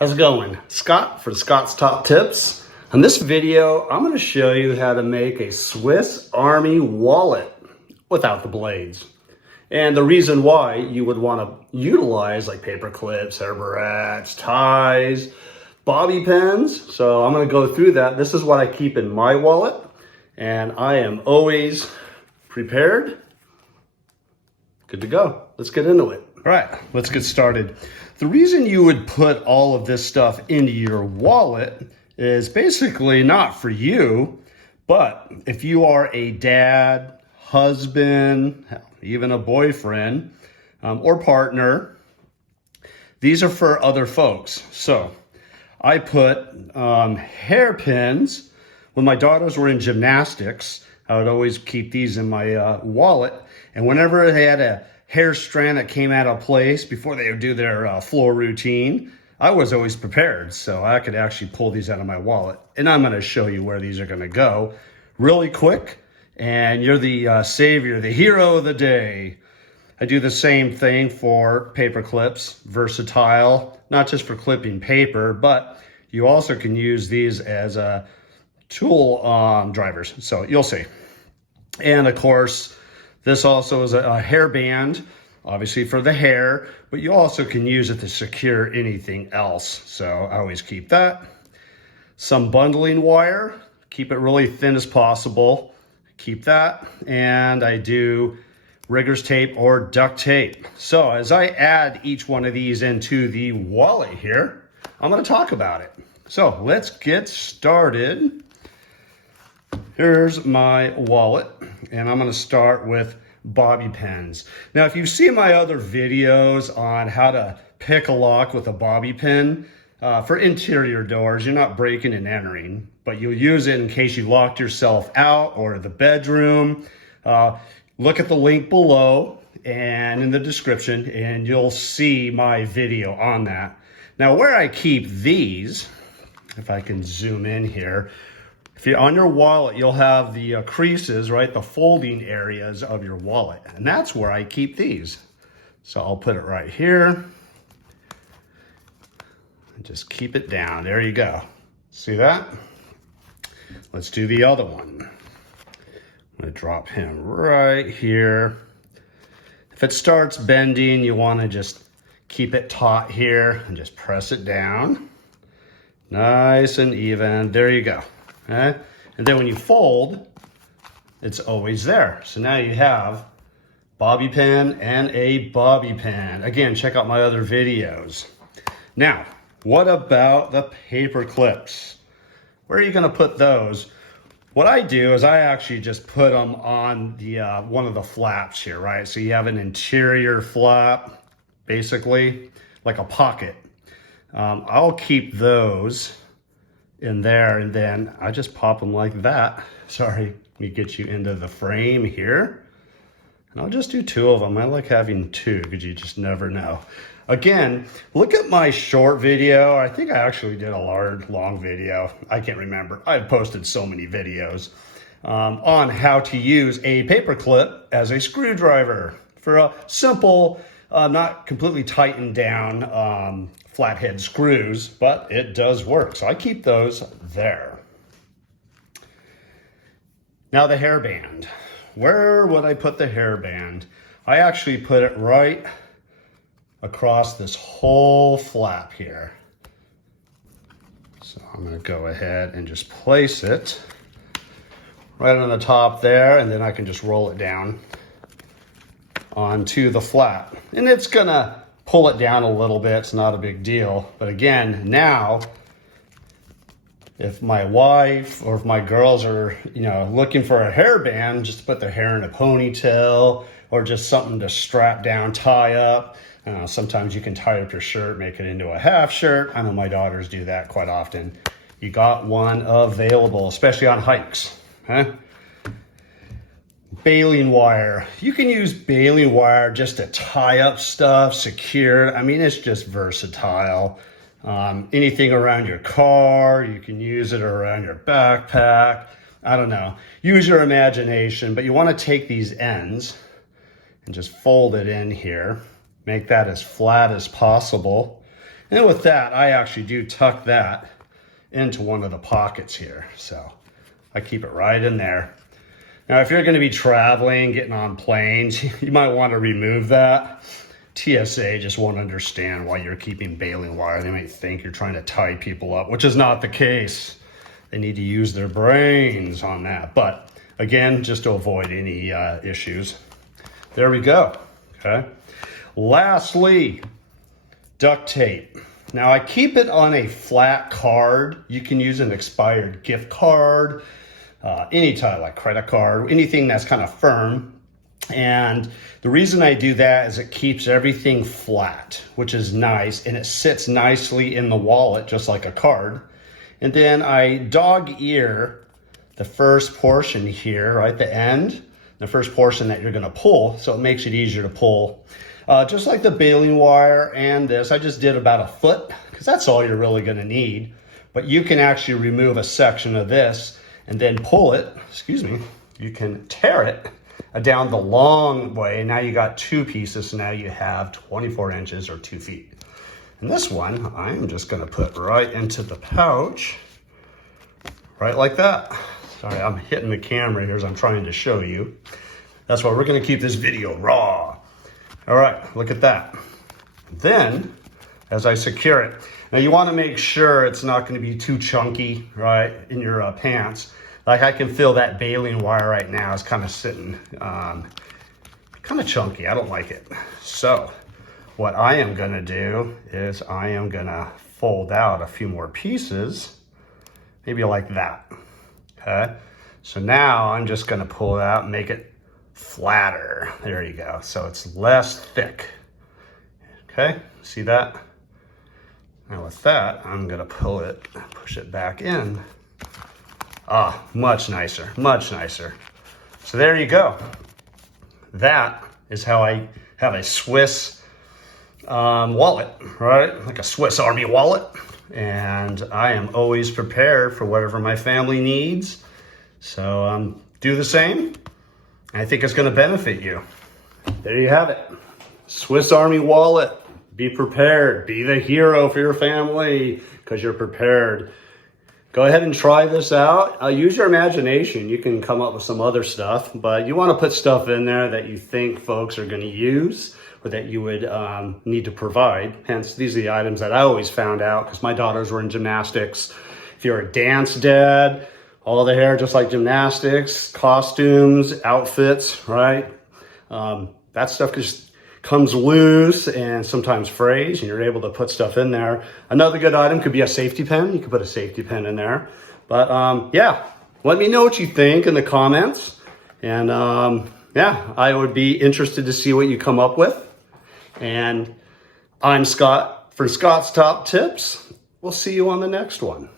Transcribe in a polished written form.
How's it going? Scott for Scott's Top Tips. In this video, I'm going to show you how to make a Swiss Army wallet without the blades. And the reason why you would want to utilize like paper clips, hair barrettes, ties, bobby pins. So I'm going to go through that. This is what I keep in my wallet. And I am always prepared. Good to go. Let's get into it. All right, let's get started. The reason you would put all of this stuff into your wallet is basically not for you, but if you are a dad, husband, even a boyfriend, or partner, these are for other folks. So I put hairpins. When my daughters were in gymnastics, I would always keep these in my wallet. And whenever they had a hair strand that came out of place before they would do their floor routine, I was always prepared. So I could actually pull these out of my wallet. And I'm going to show you where these are going to go really quick. And you're the savior, the hero of the day. I do the same thing for paper clips, versatile, not just for clipping paper, but you also can use these as tool drivers. So you'll see. And of course, this also is a hairband, obviously for the hair, but you also can use it to secure anything else. So I always keep that. Some bundling wire, keep it really thin as possible. Keep that. And I do rigger's tape or duct tape. So as I add each one of these into the wallet here, I'm going to talk about it. So let's get started. Here's my wallet, and I'm going to start with bobby pins. Now, if you see my other videos on how to pick a lock with a bobby pin, for interior doors, you're not breaking and entering, but you'll use it in case you locked yourself out or the bedroom. Look at the link below and in the description, and you'll see my video on that. Now, where I keep these, if I can zoom in here, if you're on your wallet, you'll have the creases, right? The folding areas of your wallet. And that's where I keep these. So I'll put it right here. And just keep it down. There you go. See that? Let's do the other one. I'm going to drop him right here. If it starts bending, you want to just keep it taut here and just press it down. Nice and even. There you go. Okay? And then when you fold, it's always there. So now you have bobby pin and a bobby pin. Again, check out my other videos. Now, what about the paper clips? Where are you going to put those? What I do is I actually just put them on the one of the flaps here, right? So you have an interior flap, basically, like a pocket. I'll keep those in there, and then I just pop them like that. Sorry, let me get you into the frame here. And I'll just do two of them. I like having two because you just never know. Again, look at my short video. I think I actually did a long video. I can't remember. I've posted so many videos on how to use a paper clip as a screwdriver for a simple, not completely tightened down flathead screws, but it does work. So I keep those there. Now the hairband. Where would I put the hairband? I actually put it right across this whole flap here. So I'm going to go ahead and just place it right on the top there, and then I can just roll it down onto the flap. And it's going to pull it down a little bit. It's not a big deal. But again, now, if my wife or if my girls are, looking for a hairband, just to put their hair in a ponytail or just something to strap down, tie up. Sometimes you can tie up your shirt, make it into a half shirt. I know my daughters do that quite often. You got one available, especially on hikes. Huh? Baling wire. You can use baling wire just to tie up stuff, secure. I mean, it's just versatile. Anything around your car, you can use it around your backpack. I don't know. Use your imagination, but you want to take these ends and just fold it in here. Make that as flat as possible. And with that, I actually do tuck that into one of the pockets here. So I keep it right in there. Now, if you're going to be traveling, getting on planes, you might want to remove that. TSA just won't understand why you're keeping baling wire. They might think you're trying to tie people up, which is not the case. They need to use their brains on that. But again, just to avoid any issues. There we go. Okay. Lastly, duct tape. Now I keep it on a flat card. You can use an expired gift card, any type, like credit card, anything that's kind of firm. And the reason I do that is it keeps everything flat, which is nice, and it sits nicely in the wallet just like a card. And then I dog ear the first portion here, right, the end, the first portion that you're going to pull, so it makes it easier to pull. Just like the baling wire and this, I just did about 1 foot because that's all you're really going to need. But you can actually remove a section of this and then pull it, you can tear it down the long way. Now you got 2 pieces, so now you have 24 inches or 2 feet. And this one, I'm just going to put right into the pouch, right like that. Sorry, I'm hitting the camera here as I'm trying to show you. That's why we're going to keep this video raw. All right, look at that. Then, as I secure it, now you want to make sure it's not going to be too chunky, right, in your pants. Like I can feel that baling wire right now is kind of sitting kind of chunky. I don't like it. So what I am going to do is I am going to fold out a few more pieces, maybe like that. Okay, so now I'm just going to pull it out and make it flatter. There you go. So it's less thick. Okay, see that? Now with that, I'm going to pull it, push it back in. Ah, much nicer, much nicer. So there you go. That is how I have a Swiss wallet, right? Like a Swiss Army wallet. And I am always prepared for whatever my family needs. So do the same. I think it's going to benefit you. There you have it. Swiss Army wallet. Be prepared. Be the hero for your family because you're prepared. Go ahead and try this out. Use your imagination. You can come up with some other stuff, but you want to put stuff in there that you think folks are going to use or that you would need to provide. Hence, these are the items that I always found out because my daughters were in gymnastics. If you're a dance dad, all the hair just like gymnastics, costumes, outfits, right? That stuff just comes loose and sometimes frays, and you're able to put stuff in there. Another good item could be a safety pin. You could put a safety pin in there. But yeah, let me know what you think in the comments. And yeah, I would be interested to see what you come up with. And I'm Scott for Scott's Top Tips. We'll see you on the next one.